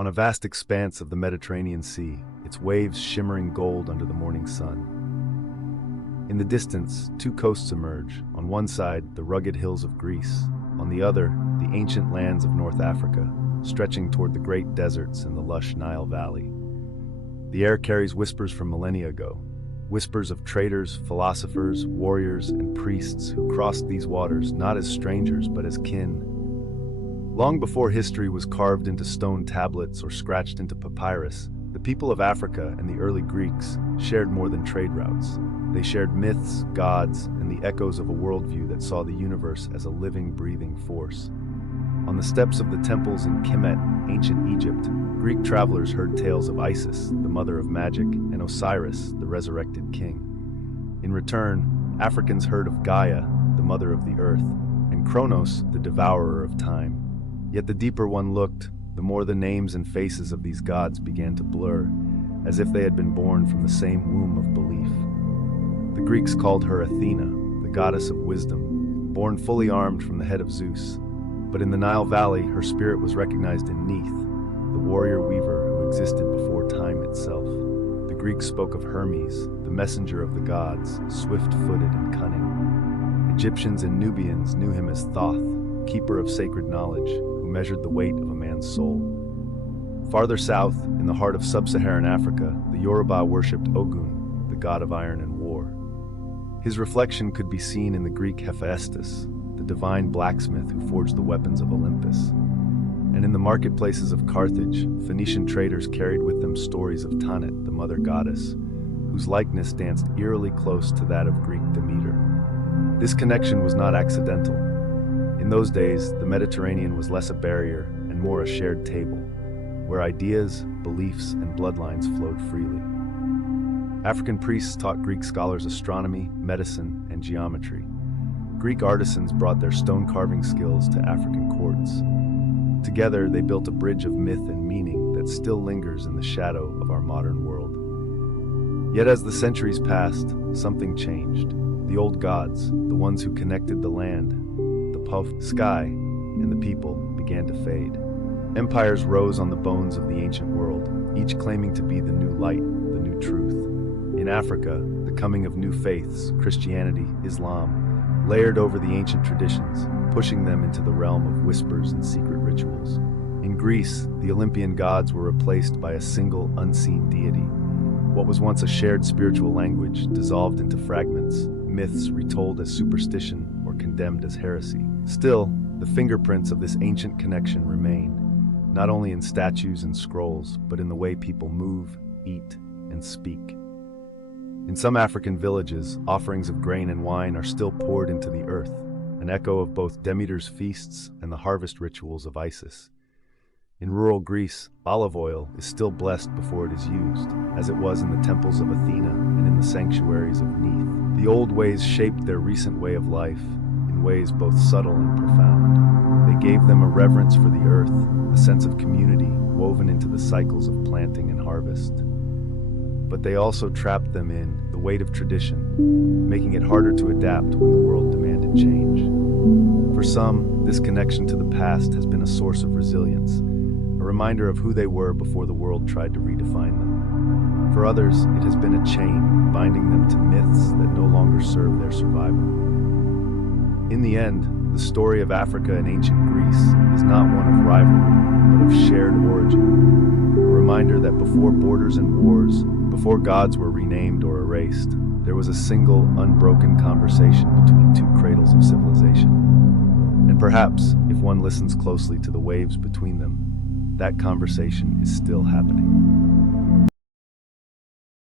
on a vast expanse of the Mediterranean Sea, its waves shimmering gold under the morning sun. In the distance, two coasts emerge. On one side, the rugged hills of Greece. On the other, the ancient lands of North Africa, stretching toward the great deserts and the lush Nile Valley. The air carries whispers from millennia ago, whispers of traders, philosophers, warriors, and priests who crossed these waters not as strangers but as kin. Long before history was carved into stone tablets or scratched into papyrus, the people of Africa and the early Greeks shared more than trade routes. They shared myths, gods, and the echoes of a worldview that saw the universe as a living, breathing force. On the steps of the temples in Kemet, ancient Egypt, Greek travelers heard tales of Isis, the mother of magic, and Osiris, the resurrected king. In return, Africans heard of Gaia, the mother of the earth, and Kronos, the devourer of time. Yet the deeper one looked, the more the names and faces of these gods began to blur, as if they had been born from the same womb of belief. The Greeks called her Athena, the goddess of wisdom, born fully armed from the head of Zeus. But in the Nile Valley, her spirit was recognized in Neith, the warrior weaver who existed before time itself. The Greeks spoke of Hermes, the messenger of the gods, swift-footed and cunning. Egyptians and Nubians knew him as Thoth, keeper of sacred knowledge, who measured the weight of a man's soul. Farther south, in the heart of sub-Saharan Africa, the Yoruba worshipped Ogun, the god of iron and war. His reflection could be seen in the Greek Hephaestus, the divine blacksmith who forged the weapons of Olympus. And in the marketplaces of Carthage, Phoenician traders carried with them stories of Tanit, the mother goddess, whose likeness danced eerily close to that of Greek Demeter. This connection was not accidental. In those days, the Mediterranean was less a barrier and more a shared table, where ideas, beliefs, and bloodlines flowed freely. African priests taught Greek scholars astronomy, medicine, and geometry. Greek artisans brought their stone-carving skills to African courts. Together, they built a bridge of myth and meaning that still lingers in the shadow of our modern world. Yet as the centuries passed, something changed. The old gods, the ones who connected the land, the sky, and the people, began to fade. Empires rose on the bones of the ancient world, each claiming to be the new light, the new truth. In Africa, the coming of new faiths, Christianity, Islam, layered over the ancient traditions, pushing them into the realm of whispers and secret rituals. In Greece, the Olympian gods were replaced by a single, unseen deity. What was once a shared spiritual language dissolved into fragments, myths retold as superstition or condemned as heresy. Still, the fingerprints of this ancient connection remain, not only in statues and scrolls, but in the way people move, eat, and speak. In some African villages, offerings of grain and wine are still poured into the earth, an echo of both Demeter's feasts and the harvest rituals of Isis. In rural Greece, olive oil is still blessed before it is used, as it was in the temples of Athena and in the sanctuaries of Neith. The old ways shaped their recent way of life, in ways both subtle and profound. They gave them a reverence for the earth, a sense of community woven into the cycles of planting and harvest. But they also trapped them in the weight of tradition, making it harder to adapt when the world demanded change. For some, this connection to the past has been a source of resilience, a reminder of who they were before the world tried to redefine them. For others, it has been a chain, binding them to myths that no longer serve their survival. In the end, the story of Africa and ancient Greece is not one of rivalry, but of shared origin. A reminder that before borders and wars, before gods were renamed or erased, there was a single, unbroken conversation between two cradles of civilization. And perhaps, if one listens closely to the waves between them, that conversation is still happening.